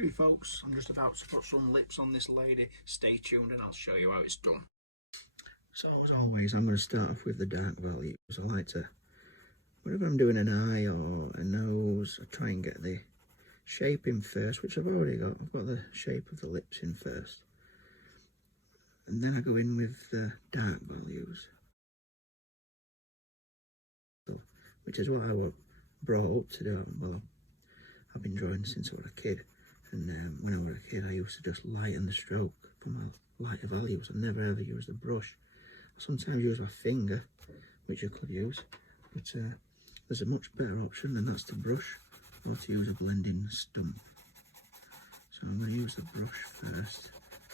Hey folks, I'm just about to put some lips on this lady. Stay tuned and I'll show you how it's done. So as always, I'm going to start off with the dark values. I like to, whenever I'm doing an eye or a nose, I try and get the shape in first, which I've already got. I've got the shape of the lips in first. And then I go in with the dark values, which is what I brought up to do. Well, I've been drawing since I was a kid. And when I was a kid, I used to just lighten the stroke for my lighter values. I never ever used a brush. I sometimes use my finger, which you could use, but there's a much better option, and that's to brush or to use a blending stump. So I'm going to use the brush first,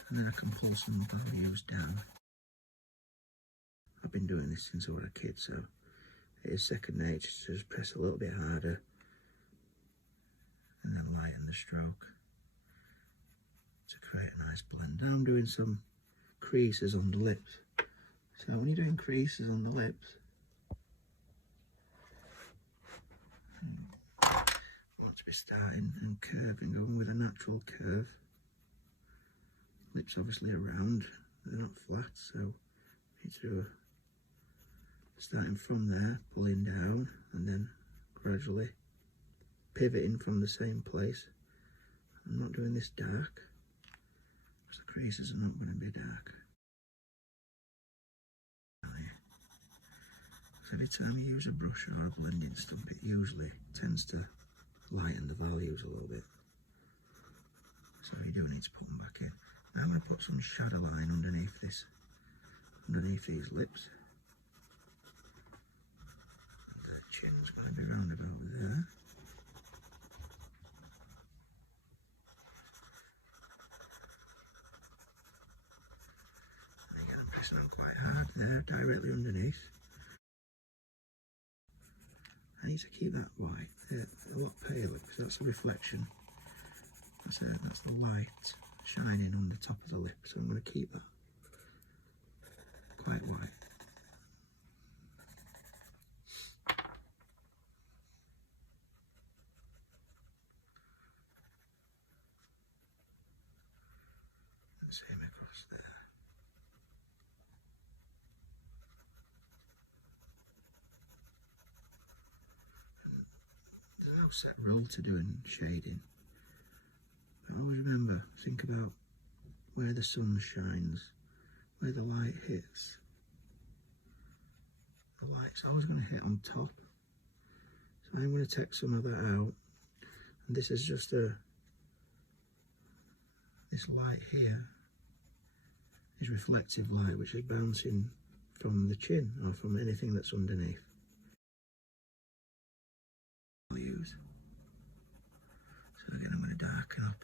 and then I can pull some values down. I've been doing this since I was a kid, so it is second nature to just press a little bit harder and then lighten the stroke to create a nice blend. Now I'm doing some creases on the lips. So when you're doing creases on the lips, I want to be starting and curving, going with a natural curve. Lips obviously are round, they're not flat, so you need to do starting from there, pulling down, and then gradually pivoting from the same place. I'm not doing this dark, because the creases are not going to be dark. Every time you use a brush or a blending stump, it usually tends to lighten the values a little bit. So you do need to put them back in. Now I'm going to put some shadow line underneath these lips. And the chin's going to be round about there. And again, I'm pressing on quite hard there, directly underneath. I need to keep that white a lot paler, because that's a reflection. That's the light shining on the top of the lip, so I'm going to keep that quite white. And same across there. And there's no set rule to doing shading. But always remember, think about where the sun shines, where the light hits. The light's always going to hit on top. So I'm going to take some of that out. And this is just this light here is reflective light, which is bouncing from the chin or from anything that's underneath. Values. So again, I'm going to darken up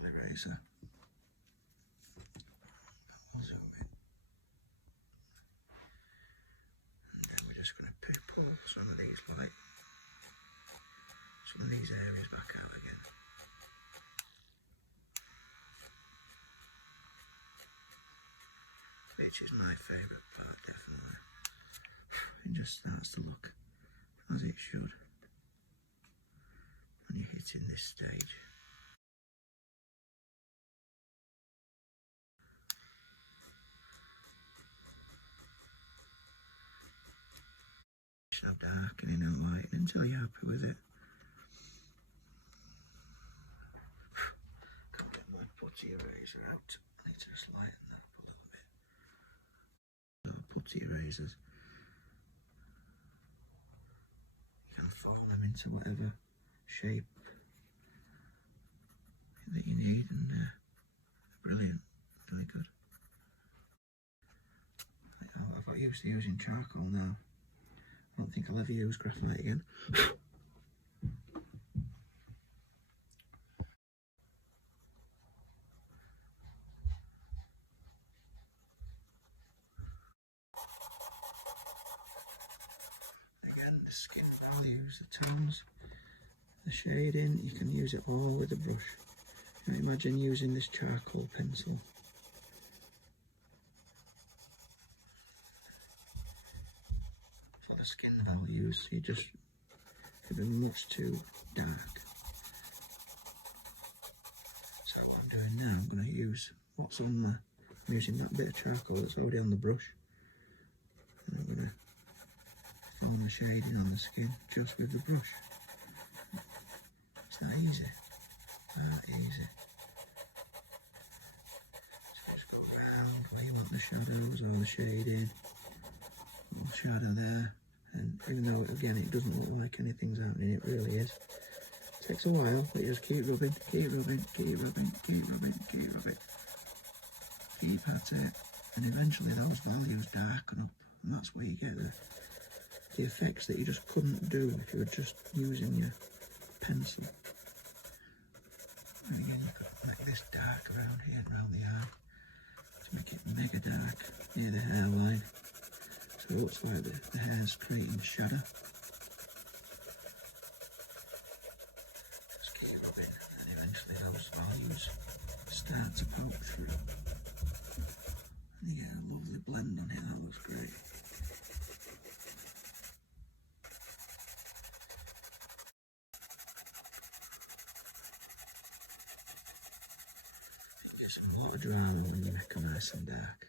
the eraser. I'll zoom in. And then we're just going to pull some of these areas back out again. Which is my favourite part, definitely. It just starts to look as it should when you're hitting this stage. Have darkening and lightening until you're happy with it. Can't get my putty eraser out. I need to just lighten that up a little bit. So putty erasers, you can form them into whatever shape that you need, and they're brilliant, really good. I've got used to using charcoal now. I don't think I'll ever use graphite again. Again, the skin values, the tones, the shading, you can use it all with a brush. Now imagine using this charcoal pencil. For the skin values, you just, if they're much too dark, doing now, I'm going to use what's on my, I'm using that bit of charcoal that's already on the brush, and I'm going to form a shading on the skin just with the brush. It's that easy, that easy. So just go round where you want the shadows or the shading, little shadow there, and even though again it doesn't look like anything's happening, it really is. It takes a while, but you just keep rubbing, keep rubbing, keep rubbing, keep rubbing, keep rubbing. Keep at it, and eventually those values darken up, and that's where you get the effects that you just couldn't do if you were just using your pencil. And again, you could make this dark around here, around the eye, to make it mega dark near the hairline, so it looks like the hair's creating shadow. Just keep rubbing, and eventually those values start to poke through. And you get a lovely blend on here, that looks great. It gives a lot of drama when you make them nice and dark.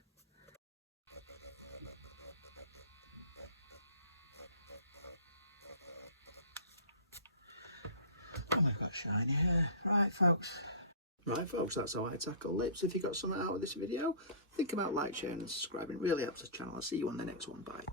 Oh, I've got shiny hair. Right folks, that's how I tackle lips. If you got something out of this video, think about like, sharing and subscribing. It really helps the channel. I'll see you on the next one. Bye.